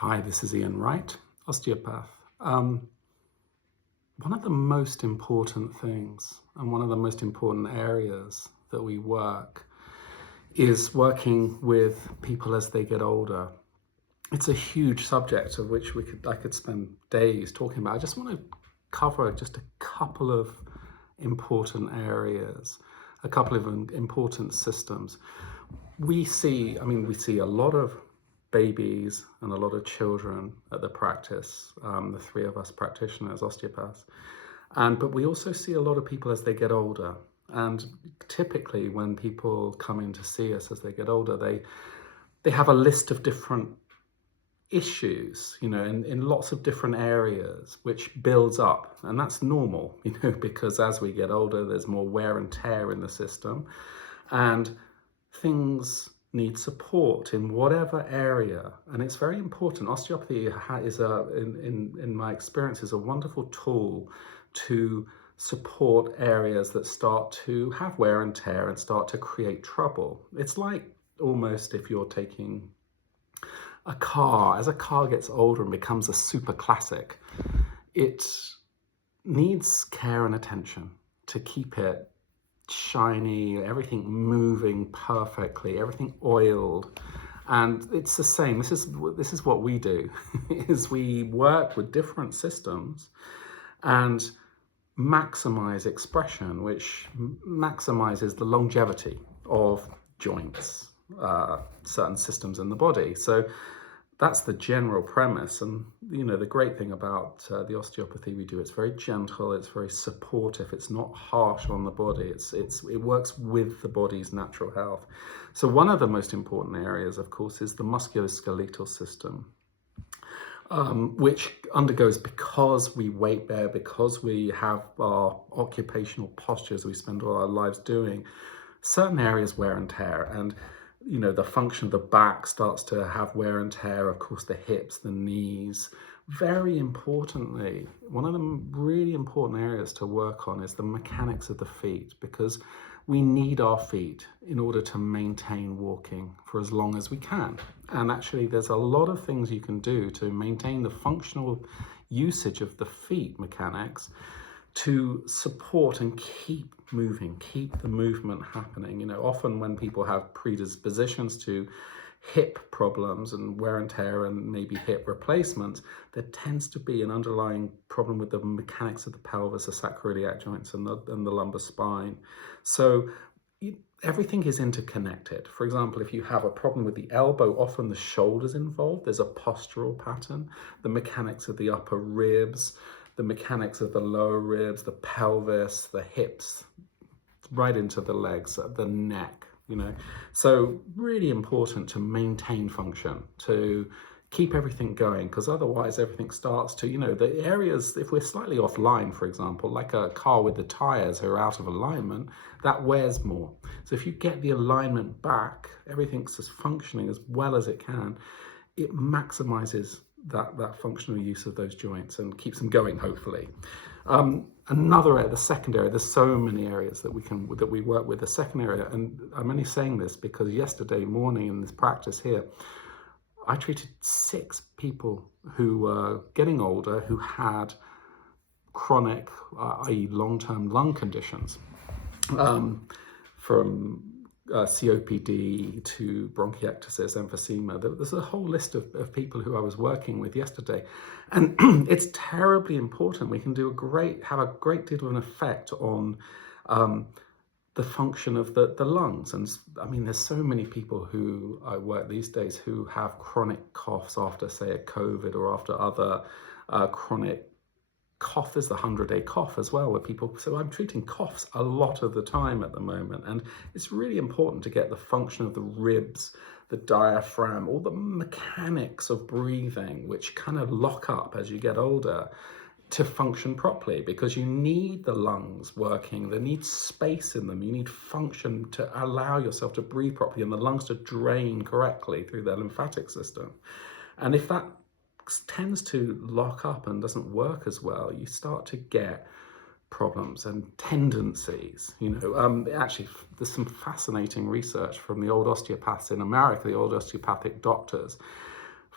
Hi, this is Wright, osteopath. One of the most important things and one of the most important areas that we work is working with people as they get older. It's a huge subject of which I could spend days talking about. I just want to cover just a couple of important areas, a couple of important systems. We see a lot of babies and a lot of children at the practice, the three of us practitioners, osteopaths. But we also see a lot of people as they get older. And typically when people come in to see us as they get older, they have a list of different issues, in lots of different areas, which builds up. And that's normal, because as we get older, there's more wear and tear in the system. And things need support in whatever area, and it's very important. Osteopathy is in my experience, is a wonderful tool to support areas that start to have wear and tear and start to create trouble. It's like almost if you're taking a car, as a car gets older and becomes a super classic, it needs care and attention to keep it shiny, everything moving perfectly, everything oiled. And it's the same. This is what we do is we work with different systems and maximize expression, which maximizes the longevity of joints, certain systems in the body. So that's the general premise. And the great thing about the osteopathy we do, it's very gentle, it's very supportive, it's not harsh on the body, it works with the body's natural health. So one of the most important areas, of course, is the musculoskeletal system, which undergoes, because we weight bear, because we have our occupational postures we spend all our lives doing, certain areas wear and tear. And the function of the back starts to have wear and tear, of course, the hips, the knees. Very importantly, one of the really important areas to work on is the mechanics of the feet, because we need our feet in order to maintain walking for as long as we can. And actually, there's a lot of things you can do to maintain the functional usage of the feet mechanics to support and keep moving, keep the movement happening. Often when people have predispositions to hip problems and wear and tear and maybe hip replacements, there tends to be an underlying problem with the mechanics of the pelvis, the sacroiliac joints and the lumbar spine. So everything is interconnected. For example, if you have a problem with the elbow, often the shoulder's involved. There's a postural pattern, the mechanics of the upper ribs, the mechanics of the lower ribs, the pelvis, the hips, right into the legs, the neck, So really important to maintain function, to keep everything going, because otherwise everything starts to, the areas, if we're slightly offline, for example, like a car with the tires are out of alignment, that wears more. So if you get the alignment back, everything's just functioning as well as it can, it maximizes that functional use of those joints and keeps them going, hopefully. Another area, the second area, there's so many areas that we work with. The second area, and I'm only saying this because yesterday morning in this practice here, I treated 6 people who were getting older, who had chronic, i.e. long-term lung conditions, from COPD to bronchiectasis, emphysema. There's a whole list of people who I was working with yesterday. And it's terribly important. We can have a great deal of an effect on the function of the lungs. And there's so many people who I work these days who have chronic coughs after, say, a COVID or after other chronic cough. Is the 100-day cough as well, where people, so I'm treating coughs a lot of the time at the moment, and it's really important to get the function of the ribs, the diaphragm, all the mechanics of breathing, which kind of lock up as you get older, to function properly, because you need the lungs working, they need space in them, you need function to allow yourself to breathe properly and the lungs to drain correctly through their lymphatic system. And if that tends to lock up and doesn't work as well, you start to get problems and tendencies. Actually, there's some fascinating research from the old osteopaths in America, the old osteopathic doctors,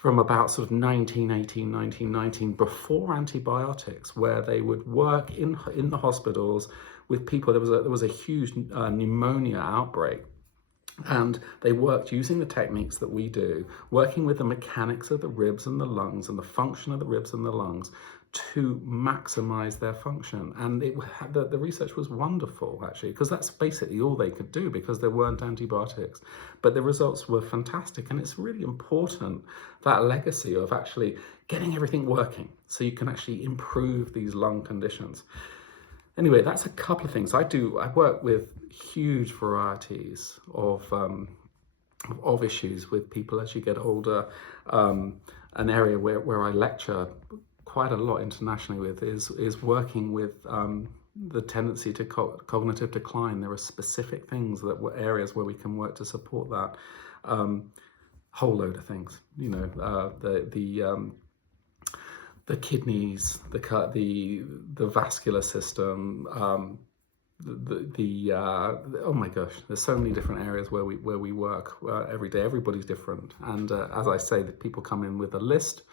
from about sort of 1918, 1919, before antibiotics, where they would work in the hospitals with people. There was a huge pneumonia outbreak. And they worked using the techniques that we do, working with the mechanics of the ribs and the lungs and the function of the ribs and the lungs to maximize their function. And the research was wonderful, actually, because that's basically all they could do, because there weren't antibiotics. But the results were fantastic. And it's really important, that legacy of actually getting everything working so you can actually improve these lung conditions. Anyway, that's a couple of things. I work with huge varieties of issues with people as you get older. An area where I lecture quite a lot internationally with is working with the tendency to cognitive decline. There are specific things areas where we can work to support that. Whole load of things, you know, the kidneys, the vascular system, oh my gosh, there's so many different areas where we work every day. Everybody's different, and as I say, the people come in with a list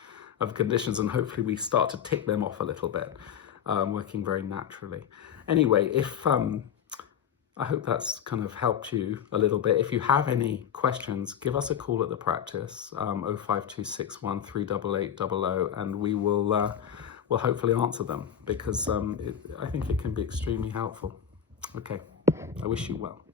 of conditions, and hopefully we start to tick them off a little bit, working very naturally. Anyway, I hope that's kind of helped you a little bit. If you have any questions, give us a call at the practice, 05261 388 00, and we will hopefully answer them, because I think it can be extremely helpful. Okay, I wish you well.